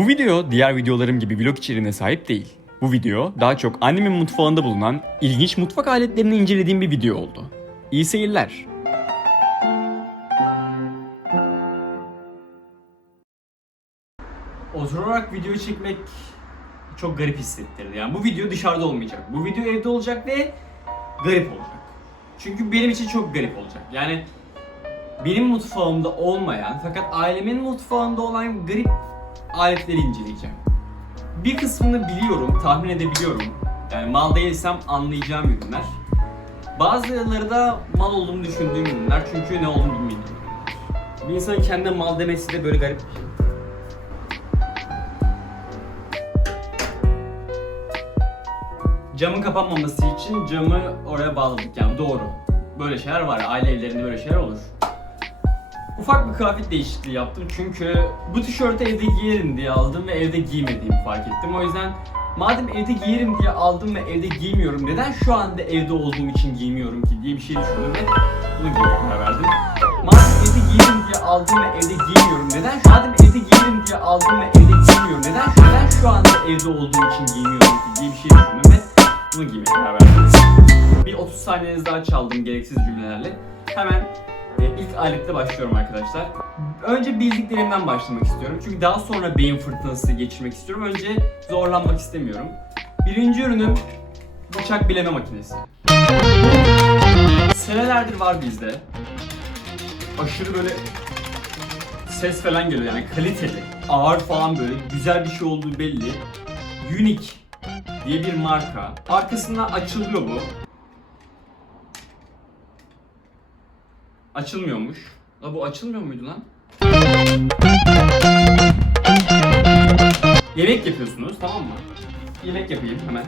Bu video diğer videolarım gibi vlog içeriğine sahip değil. Bu video daha çok annemin mutfağında bulunan ilginç mutfak aletlerini incelediğim bir video oldu. İyi seyirler. Oturarak video çekmek çok garip hissettirdi. Yani bu video dışarıda olmayacak. Bu video evde olacak ve garip olacak. Çünkü benim için çok garip olacak. Yani benim mutfağımda olmayan fakat ailemin mutfağında olan garip aletleri inceleyeceğim. Bir kısmını biliyorum, tahmin edebiliyorum. Yani mal değilsem anlayacağım ürünler. Bazıları da mal olduğunu düşündüğüm ürünler çünkü ne olduğunu bilmediğim ürünler. Bir insanın kendine mal demesi de böyle garip bir şey. Camın kapanmaması için camı oraya bağladık yani doğru. Böyle şeyler var. Aile evlerinde böyle şeyler olur. Ufak bir kıyafet değişikliği yaptım çünkü bu tişörtü evde giyerim diye aldım ve evde giymediğimi fark ettim. O yüzden madem evde giyerim diye aldım ve evde giymiyorum neden şu anda evde olduğum için giymiyorum ki diye bir şey düşündüm ve bunu giymeye karar verdim. Madem evde giyerim diye aldım ve evde giymiyorum neden şu madem evde giyerim diye aldım ve evde giymiyorum neden şu neden şu anda evde olduğum için giymiyorum ki diye bir şey düşündüm ve bunu giymeye karar verdim. Bir 30 saniyeniz daha çaldım gereksiz cümlelerle. Hemen aletle başlıyorum arkadaşlar. Önce bildiklerimden başlamak istiyorum. Çünkü daha sonra beyin fırtınası geçirmek istiyorum. Önce zorlanmak istemiyorum. Birinci ürünüm bıçak bileme makinesi. Senelerdir var bizde. Aşırı böyle ses falan geliyor yani kaliteli, ağır falan böyle güzel bir şey olduğu belli. Unique diye bir marka. Arkasından açılıyor bu. Açılmıyormuş. La bu açılmıyor muydu lan? Yemek yapıyorsunuz tamam mı? Yemek yapayım hemen.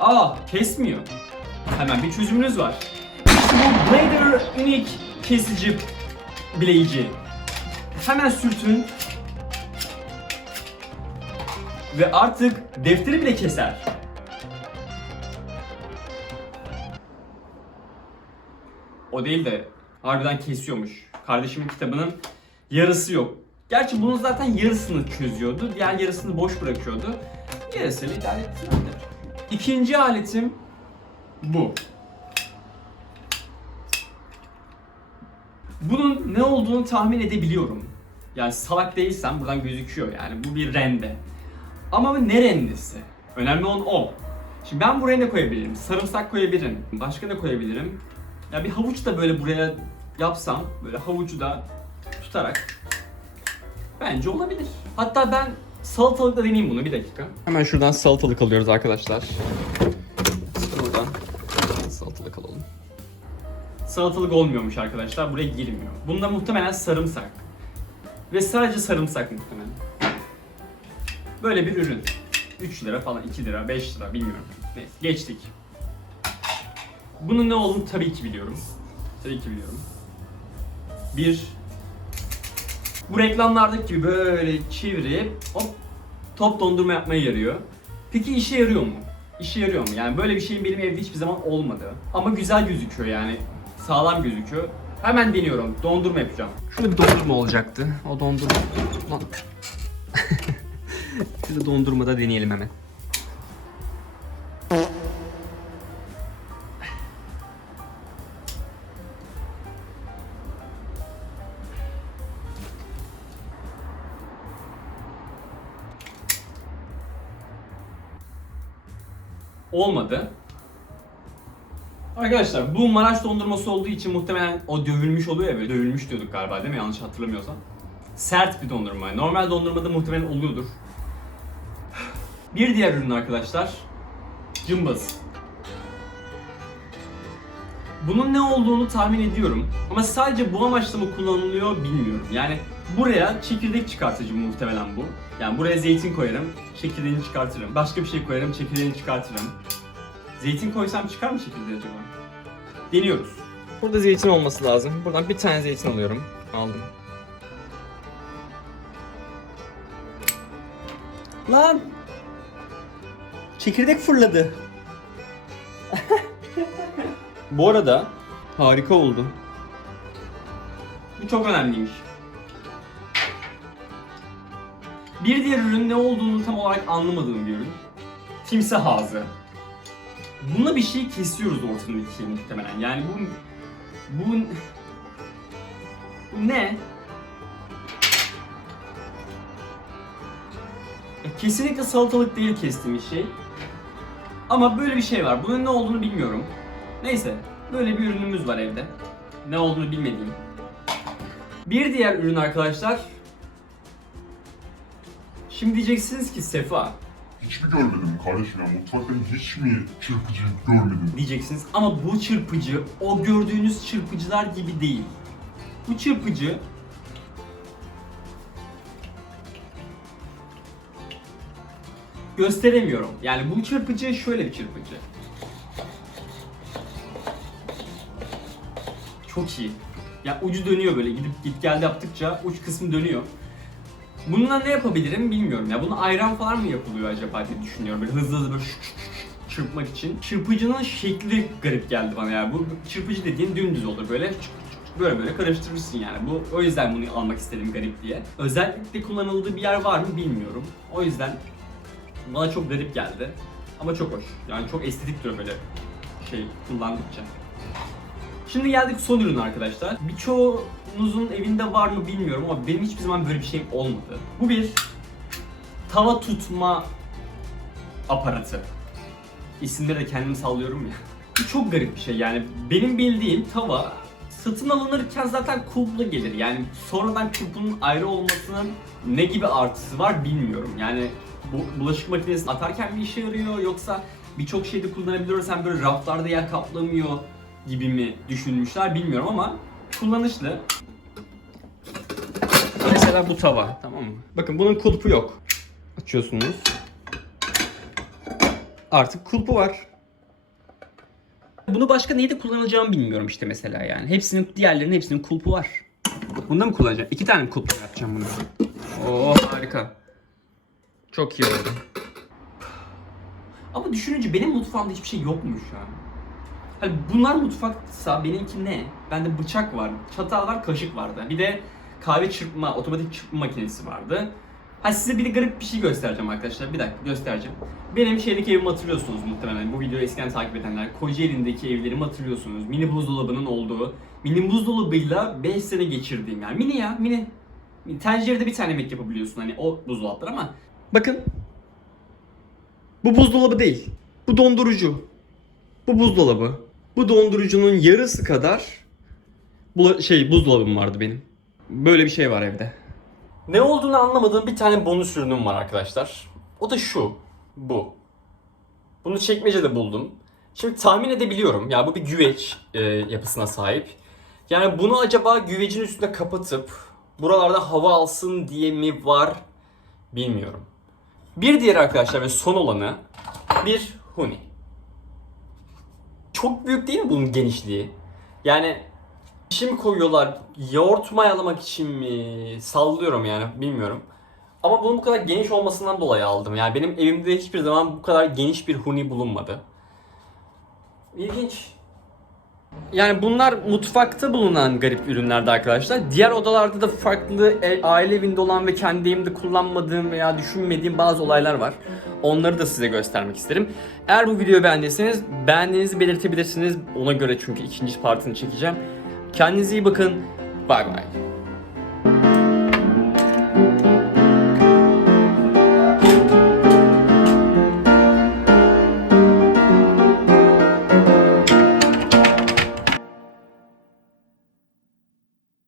Aa kesmiyor. Hemen bir çözümünüz var. İşte bu Blader Unique kesici bileyici. Hemen sürtün. Ve artık defteri bile keser. O değil de harbiden kesiyormuş. Kardeşimin kitabının yarısı yok. Gerçi bunun zaten yarısını çözüyordu. Diğer yarısını boş bırakıyordu. Yarısıyla idare etti. İkinci aletim bu. Bunun ne olduğunu tahmin edebiliyorum. Yani salak değilsem buradan gözüküyor yani. Bu bir rende. Ama ne rendesi? Önemli olan o. Şimdi ben buraya ne koyabilirim? Sarımsak koyabilirim. Başka ne koyabilirim? Ya bir havuç da böyle buraya yapsam, böyle havucu da tutarak bence olabilir. Hatta ben salatalıkla deneyeyim bunu bir dakika. Hemen şuradan salatalık alıyoruz arkadaşlar. Buradan salatalık alalım. Salatalık olmuyormuş arkadaşlar. Buraya girmiyor. Bunda muhtemelen sarımsak. Ve sadece sarımsak muhtemelen. Böyle bir ürün. 3 lira falan, 2 lira, 5 lira bilmiyorum. Neyse geçtik. Bunun ne olduğunu tabii ki biliyorum. Tabii ki biliyorum. Bir, bu reklamlardaki gibi böyle çevirip hop top dondurma yapmaya yarıyor. Peki işe yarıyor mu? İşe yarıyor mu? Yani böyle bir şeyin benim evde hiçbir zaman olmadı. Ama güzel gözüküyor yani. Sağlam gözüküyor. Hemen deniyorum. Dondurma yapacağım. Şurada bir dondurma olacaktı. O dondurma... Şurada dondurma da deneyelim hemen. Olmadı. Arkadaşlar bu Maraş dondurması olduğu için muhtemelen o dövülmüş oluyor ya böyle dövülmüş diyorduk galiba değil mi yanlış hatırlamıyorsam. Sert bir dondurma. Normal dondurmada muhtemelen oluyordur. Bir diğer ürün arkadaşlar. Cımbız. Bunun ne olduğunu tahmin ediyorum. Ama sadece bu amaçla mı kullanılıyor bilmiyorum. Yani buraya çekirdek çıkartıcı muhtemelen bu. Yani buraya zeytin koyarım, çekirdeğini çıkartırım. Başka bir şey koyarım, çekirdeğini çıkartırım. Zeytin koysam çıkar mı çekirdeği acaba? Deniyoruz. Burada zeytin olması lazım. Buradan bir tane zeytin alıyorum. Aldım. Lan! Çekirdek fırladı. Bu arada harika oldu. Bu çok önemliymiş. Bir diğer ürün ne olduğunu tam olarak anlamadığım bir ürün. Timsah ağzı. Bununla bir şey kesiyoruz ortanın ikiye muhtemelen. Yani bu... Bu... Bu ne? E, Kesinlikle salatalık değil kestiğimiz şey. Ama böyle bir şey var. Bunun ne olduğunu bilmiyorum. Neyse, böyle bir ürünümüz var evde. Ne olduğunu bilmediğim. Bir diğer ürün arkadaşlar. Şimdi diyeceksiniz ki Sefa Hiç mi görmedin kardeşim ya? Mutfakta hiç mi çırpıcı görmedin? diyeceksiniz ama bu çırpıcı o gördüğünüz çırpıcılar gibi değil. Bu çırpıcı gösteremiyorum. Yani bu çırpıcı şöyle bir çırpıcı. Çok iyi. Ya ucu dönüyor böyle gidip git gel yaptıkça uç kısmı dönüyor. Bununla ne yapabilirim bilmiyorum ya. Bunu ayran falan mı yapılıyor acaba diye düşünüyorum. Böyle hızlı hızlı böyle şık şık şık çırpmak için. Çırpıcının şekli garip geldi bana ya. Bu çırpıcı dediğin dümdüz olur böyle çık böyle böyle karıştırırsın yani. Bu o yüzden bunu almak istedim garip diye. Özellikle kullanıldığı bir yer var mı bilmiyorum. O yüzden bana çok garip geldi. Ama çok hoş. Yani çok estetik duruyor böyle şey kullandıkça. Şimdi geldik son ürün arkadaşlar. Birçoğunuzun evinde var mı bilmiyorum ama benim hiçbir zaman böyle bir şeyim olmadı. Bu bir tava tutma aparatı. İsimleri de kendimi sallıyorum ya. Bu çok garip bir şey yani. Benim bildiğim tava satın alınırken zaten kulplu gelir. Yani sonradan kulpunun ayrı olmasının ne gibi artısı var bilmiyorum. Yani bu bulaşık makinesini atarken bir işe yarıyor yoksa birçok şeyde kullanabiliyoruz. Hem böyle raflarda yer kaplamıyor gibi mi düşünmüşler bilmiyorum ama kullanışlı. Mesela bu tava tamam mı? Bakın bunun kulpu yok. Açıyorsunuz. Artık kulpu var. Bunu başka neyde kullanacağımı bilmiyorum işte mesela yani. Hepsinin diğerlerinin hepsinin kulpu var. Bunda mı kullanacağım? İki tane kulpu yapacağım bunu? Oo harika. Çok iyi oldu. Ama düşününce benim mutfağımda hiçbir şey yokmuş ya. Hani bunlar mutfaksa benimki ne? Bende bıçak var, çatal var, kaşık vardı. Bir de kahve çırpma, otomatik çırpma makinesi vardı. Ha size bir de garip bir şey göstereceğim arkadaşlar. Bir dakika göstereceğim. Benim şeydeki evimi hatırlıyorsunuz muhtemelen. Bu videoyu eskiden takip edenler. Kocaeli'ndeki evlerimi hatırlıyorsunuz. Mini buzdolabının olduğu. Mini buzdolabıyla 5 sene geçirdiğim yani. Mini ya mini. Tencerede bir tane yemek yapabiliyorsun hani o buzdolaplar ama. Bakın. Bu buzdolabı değil. Bu dondurucu. Bu buzdolabı. Bu dondurucunun yarısı kadar bula- şey buzdolabım vardı benim. Böyle bir şey var evde. Ne olduğunu anlamadığım bir tane bonus ürünüm var arkadaşlar. O da şu. Bu. Bunu çekmecede buldum. Şimdi tahmin edebiliyorum. Ya bu bir güveç e, yapısına sahip. Yani bunu acaba güvecin üstünde kapatıp buralarda hava alsın diye mi var bilmiyorum. Bir diğer arkadaşlar ve son olanı bir huni. Çok büyük değil mi bunun genişliği? Yani mi koyuyorlar? Yoğurt mayalamak için mi? Sallıyorum yani bilmiyorum. Ama bunun bu kadar geniş olmasından dolayı aldım. Yani benim evimde hiçbir zaman bu kadar geniş bir huni bulunmadı. İlginç. Yani bunlar mutfakta bulunan garip ürünlerdi arkadaşlar. Diğer odalarda da farklı e- aile evinde olan ve kendi evimde kullanmadığım veya düşünmediğim bazı olaylar var. Onları da size göstermek isterim. Eğer bu videoyu beğendiyseniz beğendiğinizi belirtebilirsiniz. Ona göre çünkü ikinci partını çekeceğim. Kendinize iyi bakın. Bay bay.